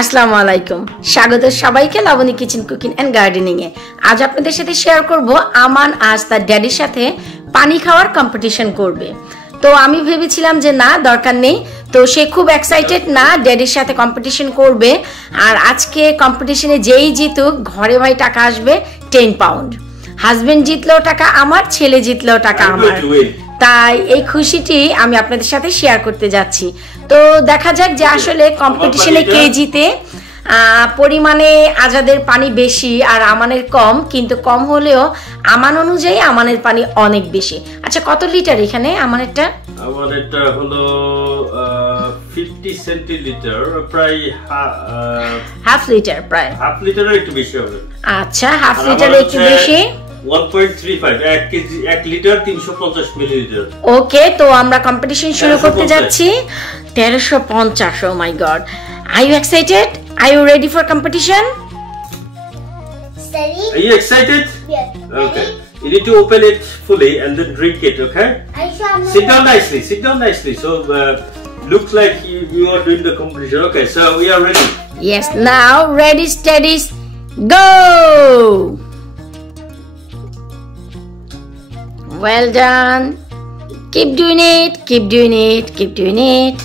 আসসালামু আলাইকুম, স্বাগত সবাইকে Laboni kitchen cooking and gardening এ। আজ আপনাদের সাথে শেয়ার করব আমান আজ তার ড্যাডির সাথে পানি খাওয়ার কম্পিটিশন করবে। তো আমি ভেবেছিলাম যে না, দরকার নেই। তো সে খুব এক্সাইটেড না, ড্যাডির সাথে কম্পিটিশন করবে। আর আজকে কম্পিটিশনে যেই জিতুক ঘরে ভাই টাকা আসবে 10 পাউন্ড। হাজবেন্ড জিতলেও টাকা আমার, ছেলে জিতলেও টাকা আমার। তাই এই খুশিটি আমি আপনাদের সাথে শেয়ার করতে যাচ্ছি। তো দেখা যাক যে আসলে কম্পিটিশনে কে জিতে। পরিমাণে আজাদের পানি বেশি আর আমানের কম, কিন্তু কম হলেও আমান অনুযায়ী আমানের পানি অনেক বেশি। আচ্ছা, কত লিটার এখানে আমানেরটা? আমানেরটা হলো 50 সেন্টিলিটার, প্রায় হাফ লিটার, প্রায় হাফ লিটারের একটু বেশি হবে। আচ্ছা, হাফ লিটার একটু বেশি, 1.35 1 কেজি 1 লিটার 350 মিলিলিটার। ওকে, তো আমরা কম্পিটিশন শুরু করতে যাচ্ছি। 1350। Oh my God, are you excited? Are you ready for competition? Are you excited? Yeah. Okay. You need to open it fully and then drink it, okay? Sit down nicely, sit down nicely. So, looks like you are doing the competition. Okay, so we are ready. Yes, now ready, steady, go! Well done. Keep doing it, keep doing it, keep doing it.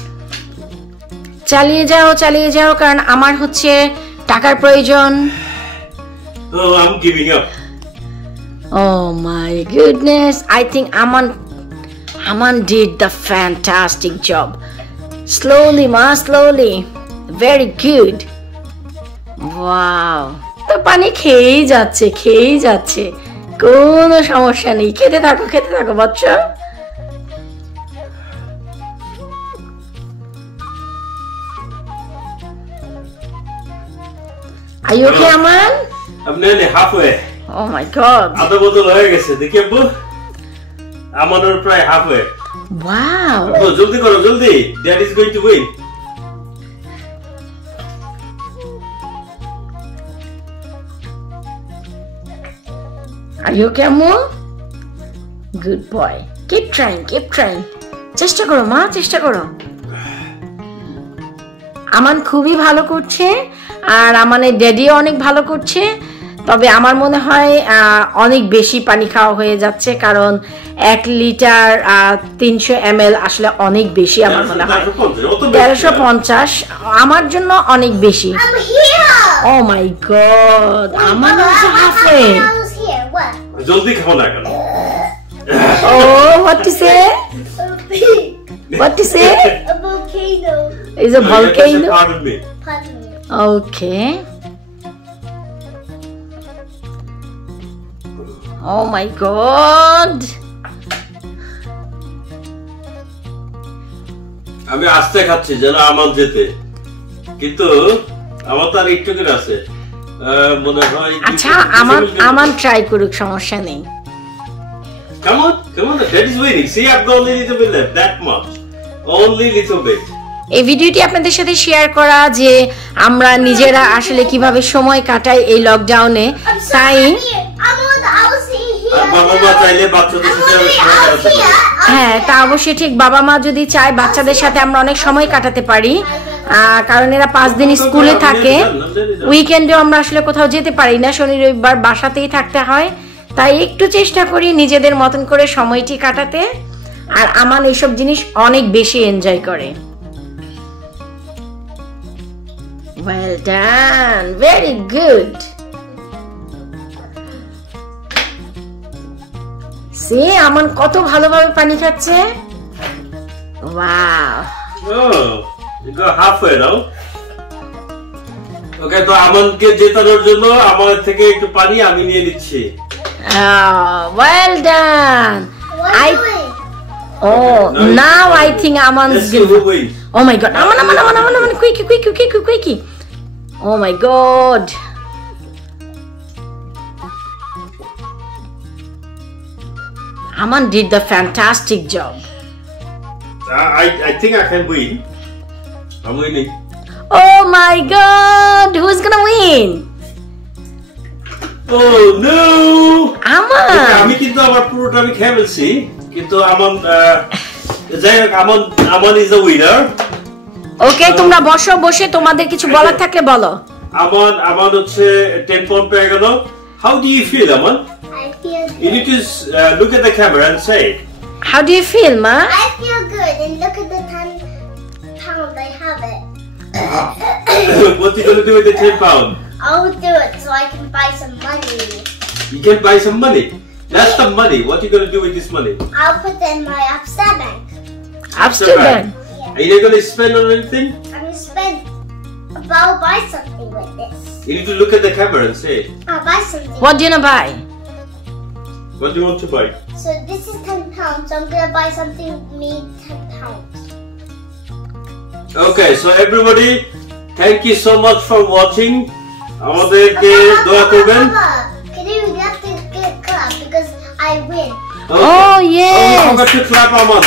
চালিয়ে যাও, কারণ আমার হচ্ছে টাকার প্রয়োজন। Oh, I'm giving up. Oh my goodness, I think Aman did the fantastic job. Slowly, ma, slowly. Very good. Wow. তো পানি খেয়েই যাচ্ছে, কোনো সমস্যা নেই। খেতে থাকো বাচ্চা। Are you okay, Aman? I'm nearly halfway. Oh my god. আধা বোতল হয়ে গেছে, দেখি আব্বু। আমাদের প্রায় halfway. Wow. আব্বু জলদি করো, জলদি। Dad is going to win. Are you okay, Ammu? Good boy. Keep trying. চেষ্টা করো মা, চেষ্টা করো। আমান খুবই ভালো করছে, আর আমানের ড্যাডিও অনেক ভালো করছে। তবে আমার মনে হয় অনেক বেশি পানি খাওয়া হয়ে যাচ্ছে, কারণ 1 লিটার 300 ml আসলে অনেক বেশি আমার মনে হয়। 1350 আমার জন্য অনেক বেশি। ও মাই গড, আমার হাফে। জলদি খাও না কেন? Oh, what to say? What to say? A volcano. Is a volcano? Pardon me. Okay. Oh my god. আমি আস্তে খাচ্ছি যেন আমার যেতে, কিন্তু আমার তো আর একটু করে আছে মনে হয়। আচ্ছা, আমার ট্রাই করুক, সমস্যা নেই। Come on, that is winning. See, I've got only little bit left, that much. Only little bit. এই ভিডিওটি আপনাদের সাথে শেয়ার করা যে আমরা নিজেরা আসলে কিভাবে সময় কাটাই এই লকডাউনে। তাই হ্যাঁ, তা অবশ্যই ঠিক। বাবা মা যদি চায় বাচ্চাদের সাথে আমরা অনেক সময় কাটাতে পারি, কারণ এরা 5 দিন স্কুলে থাকে। উইকেন্ডেও আমরা আসলে কোথাও যেতে পারি না, শনি রবিবার বাসাতেই থাকতে হয়। তাই একটু চেষ্টা করি নিজেদের মতন করে সময়টি কাটাতে। আর আমান এইসব জিনিস অনেক বেশি এনজয় করে। Well done, very good. See, আমান কত ভালোভাবে পানি খাচ্ছে। Wow. Oh, you go halfway now. Okay, তো আমানকে জেতানোর জন্য আমার থেকে একটু পানি আমি নিয়ে নিচ্ছি। Oh, well done. Now I think Aman's good. Oh my god, Aman, quick. Oh my god. Aman did the fantastic job. I think I can win. I'm winning. Oh my god, who's gonna win? Oh no! Aman! আমি কিন্তু আমার পুরোটা আমি খেয়ে ফেলছি, কিন্তু আমান যাই হোক, আমান is the winner. ওকে, তোমরা বসো, বসে তোমাদের কিছু বলার থাকলে বলো। আমান হচ্ছে 10 pound পেয়ে গেল। How do you feel, Aman? I feel good. You need to look at the camera and say it. How do you feel, ma? I feel good, and look at the 10 pounds. I have it. What are you going to do with the 10 pound? I'll do it so I can buy some money. You can buy some money. That's the money. What are you going to do with this money? I'll put it in my upstairs bank. Upstairs bank. Yeah. Are you not going to spend on anything? I'm gonna spend. I'll buy something with this. You need to look at the camera and say it. I'll buy something. What do you wanna buy? What do you want to buy? So this is 10 pounds. So I'm gonna buy something me 10 pounds. Okay, so everybody, thank you so much for watching. আমাদেরকে দোয়া করবেন। Can you have to get clap because I win? Oh yes. Oh, forgot to clap, Aman.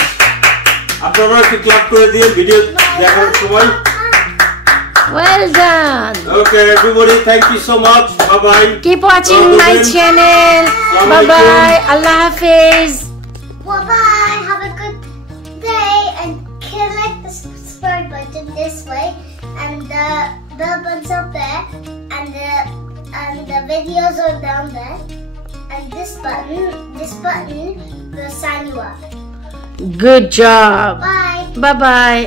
আপনারা একটু ক্লাপ করে দিয়ে ভিডিও দেখার সময়। Well done. Okay, everybody, thank you so much. Bye bye. Keep watching my channel. Bye bye. Allah Hafiz. Bye bye. Have a good day and click the subscribe button this way and the bell button's up there and the videos are down there and this button will sign you up. Good job. Bye. Bye bye.